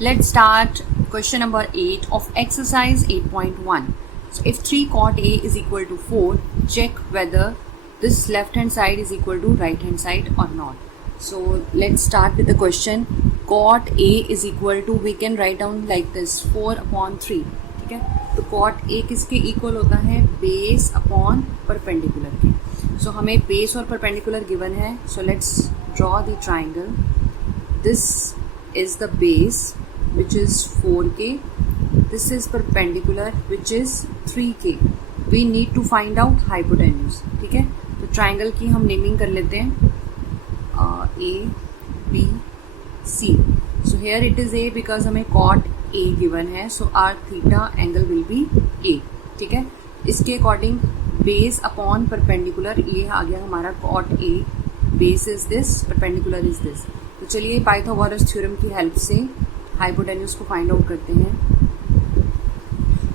Let's start question number 8 of exercise 8.1. So if 3 cot A is equal to 4, check whether this left hand side is equal to right hand side or not. So let's start with the question. Cot A is equal to, we can write down like this, 4/3. ठीक है, तो cot A किसके equal होता है? Base upon perpendicular के. सो हमें base और perpendicular given है. So let's draw the triangle. This is the base which is 4k, this is perpendicular which is 3k. we need to find out hypotenuse. ठीक है, तो triangle की हम naming कर लेते हैं A B C. so here it is A because हमें cot A given है, so our theta angle will be A. ठीक है, इसके अकॉर्डिंग बेस अपॉन परपेंडिकुलर, ये आ गया हमारा cot A. Base is this, perpendicular is this. तो चलिए पाइथागोरस थ्योरम की हेल्प से हाइपोटेन्यूज को फाइंड आउट करते हैं.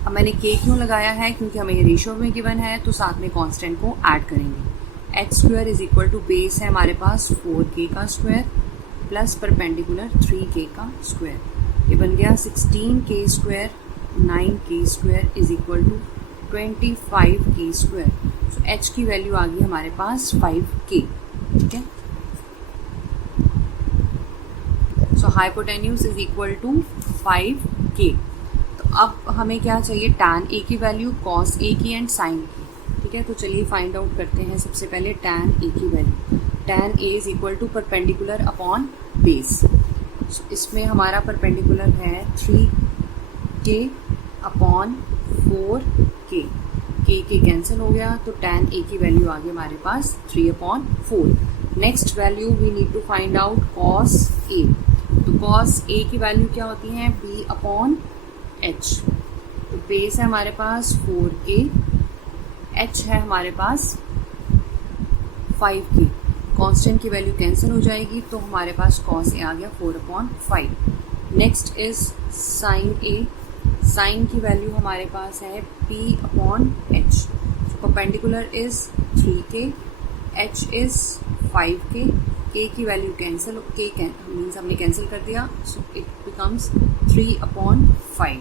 अब मैंने k क्यों लगाया है? क्योंकि हमें ये रेशियो में गिवन है, तो साथ में कांस्टेंट को ऐड करेंगे. H square is equal to base है हमारे पास 4k का स्क्वायर प्लस परपेंडिकुलर 3k का स्क्वायर. ये बन गया 16k square 9k square is equal to 25k square. So h की वैल्यू आ गई हमारे पास 5k. ठीक है, so hypotenuse is equal to 5k. तो अब हमें क्या चाहिए? tan a की वैल्यू, cos a की एंड sin की. ठीक है, तो चलिए फाइंड आउट करते हैं. सबसे पहले tan a की value. tan a is equal to perpendicular upon base. इसमें हमारा परपेंडिकुलर है 3k upon 4k. k cancel हो गया, तो tan a की वैल्यू आ गई हमारे पास 3/4. Next value we need to find out cos a. तो cos a की वैल्यू क्या होती है? b/h. तो बेस है हमारे पास 4k, h है हमारे पास 5k. कांस्टेंट की वैल्यू कैंसिल हो जाएगी, तो हमारे पास cos a आ गया 4/5. Next is sin a. sin की वैल्यू हमारे पास है p/h. Perpendicular is 3k, h is 5k. k की वैल्यू कैंसिल, k मीन्स हमने कैंसिल कर दिया, सो इट बिकम्स 3/5.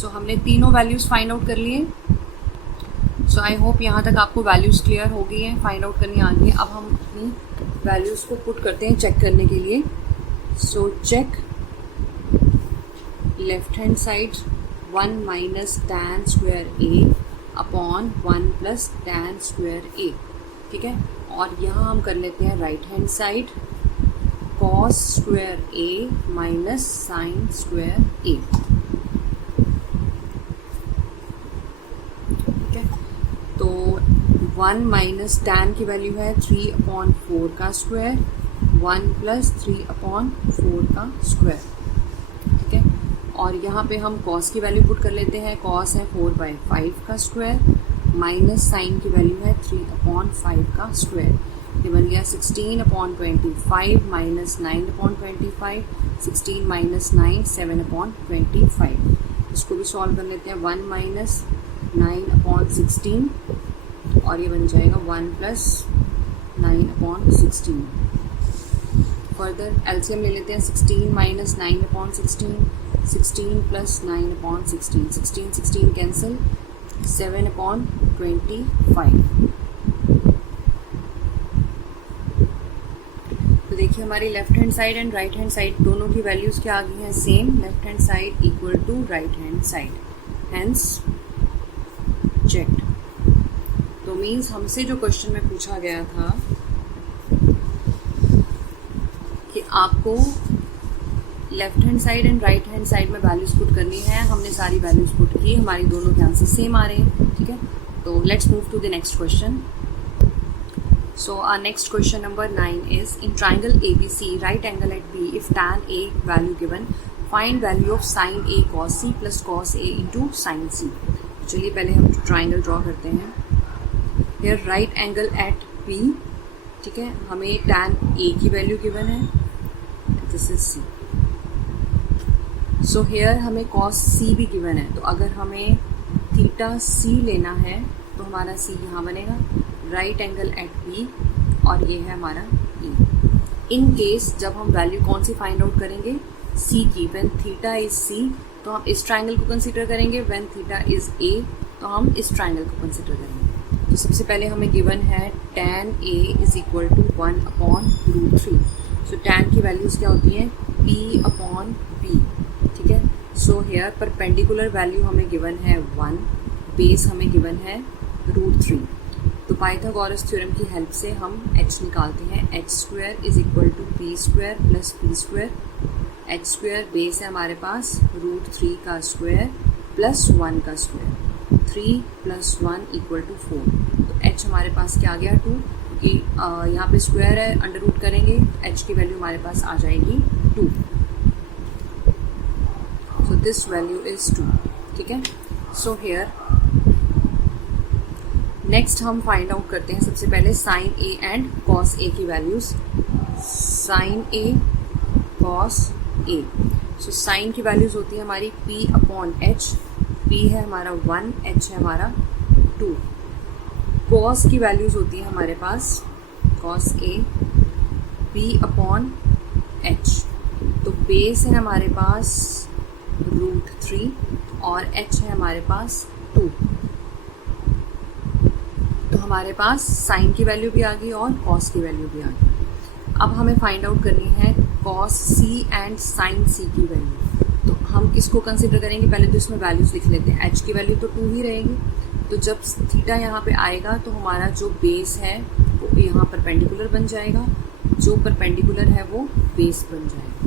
सो हमने तीनों वैल्यूज फाइंड आउट कर लिए. सो आई होप यहाँ तक आपको वैल्यूज क्लियर हो गई हैं, फाइंड आउट करनी आ गई है. अब हम अपनी वैल्यूज को पुट करते हैं चेक करने के लिए. So check left hand side 1 minus tan square a upon 1 plus tan square a. ठीक है, और यहाँ हम कर लेते हैं right hand side cos square a minus sine square a. ठीक है, तो 1 माइनस tan की वैल्यू है 3/4 का स्क्वायर, 1 प्लस 3/4 का स्क्वायर. ठीक है, और यहाँ पे हम cos की वैल्यू पुट कर लेते हैं. cos है 4/5 का स्क्वायर माइनस साइन की वैल्यू है 3/5 का स्क्वायर. ये बन गया 16/25 माइनस 9/25. 16 माइनस 9 7/25. इसको भी सॉल्व कर लेते हैं. 1 माइनस 9/16 और ये बन जाएगा 1 प्लस 9/16. फर्दर एलसीएम ले लेते हैं. 16 माइनस 9/16, 16 प्लस 9/16. 16 कैंसिल, 7/25. तो देखिए हमारी left hand side and right hand side दोनों की वैल्यूज क्या आ गई हैं? Same. Left hand side equal to right hand side, hence checked. तो मीन्स हमसे जो क्वेश्चन में पूछा गया था कि आपको left hand side and right hand side में वैल्यूज पुट करनी है. हमने सारी वैल्यूज पुट की, हमारी दोनों के आंसर सेम आ रहे हैं. ठीक है, तो let's move to the next question. So our next question number 9 is in triangle ABC, right angle at B, if tan A value given, find value of sin A cos C plus cos A into sin C. चलिए पहले हम triangle draw करते हैं. Here right angle at B. ठीक है, हमें tan A की वैल्यू गिवन है, this is C. So here हमें cos C भी गिवन है, तो अगर हमें थीटा C लेना है तो हमारा C यहाँ बनेगा. राइट एंगल एट B और ये है हमारा E. इन केस जब हम वैल्यू कौन सी फाइंड आउट करेंगे? सी की, व्हेन थीटा इज सी तो हम इस ट्राइंगल को कंसिडर करेंगे, व्हेन थीटा इज ए तो हम इस ट्राइंगल को कंसिडर करेंगे। तो सबसे पहले हमें गिवन है tan A is equal to 1/√3। So tan की वैल्यूज क्या होती हैं, P/P, ठीक है। सो हेयर परपेंडिकुलर वैल्यू हमें गिवन है 1, बेस हमें गिवन है √3। तो पाइथागोरस थ्योरम की हेल्प से हम h निकालते हैं, h² is equal to p² plus p²। h² base है हमारे पास √3 का स्क्वायर प्लस 1 का स्क्वायर, 3 + 1 = 4। तो h हमारे पास क्या आ गया 2, क्योंकि यहाँ पे स्क्वायर है, अंडर रूट करेंगे h की वैल्यू हमारे पास आ जाएगी 2। सो दिस वैल्यू इज 2, ठीक है। सो हेयर नेक्स्ट हम फाइंड आउट करते हैं सबसे पहले sign A and cos A की values. Sign A cos A, so sine की वैल्यूज होती है हमारी P/H, P है हमारा 1, H है हमारा 2। कॉस की वैल्यूज होती है हमारे पास कॉस ए P/H, तो बेस है हमारे पास √3 और h है हमारे पास 2। तो हमारे पास साइन की वैल्यू भी आ गई और कॉस की वैल्यू भी आ गई। अब हमें फाइंड आउट करनी है कॉस सी एंड साइन सी की वैल्यू। तो हम किसको कंसिडर करेंगे, पहले तो इसमें वैल्यूज लिख लेते हैं। h की वैल्यू तो 2 ही रहेगी, तो जब थीटा यहाँ पे आएगा तो हमारा जो बेस है वो यहाँ परपेंडिकुलर बन जाएगा, जो परपेंडिकुलर है वो बेस बन जाएगा।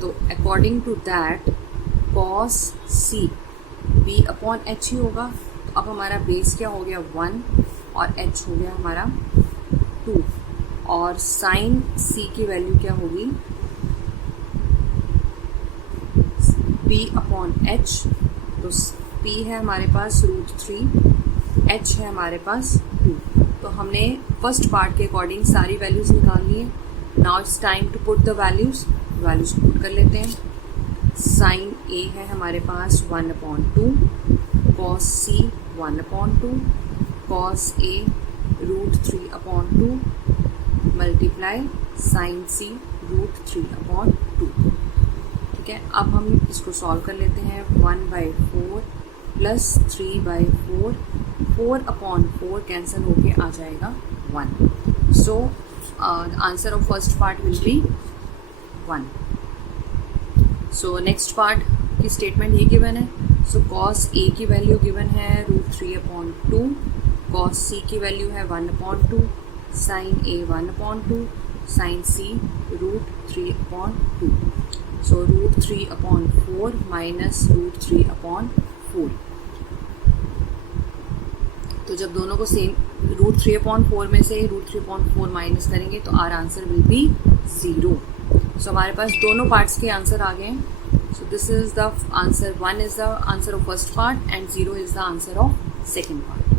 तो according to that cos C P/H ही होगा। तो अब हमारा बेस क्या हो गया 1 और h हो गया हमारा 2, और साइन c की वैल्यू क्या होगी P/H। तो p है हमारे पास √3, h है हमारे पास 2। तो हमने फर्स्ट पार्ट के अकॉर्डिंग सारी वैल्यूज निकाल ली है। Now it's time to put the values put कर लेते हैं। साइन a है हमारे पास 1/2, cos c 1/2, cos a √3/2 multiply sine c √3/2, ठीक है। अब हम इसको सॉल्व कर लेते हैं। 1/4 प्लस 3/4, 4/4 कैंसिल होके आ जाएगा 1। So answer of first part will be 1। So next part की स्टेटमेंट ये गिवन है। सो कॉस ए की वैल्यू गिवन है √3/2, कॉस सी की वैल्यू है 1/2, साइन ए 1/2, साइन सी √3/2। सो √3/4 माइनस √3/4। तो जब दोनों को सेम √3/4 में से √3/4 माइनस करेंगे तो आर आंसर विल बी 0। सो हमारे पास दोनों पार्ट्स के आंसर आ गए। So this is the answer, 1 is the answer of first part and 0 is the answer of second part.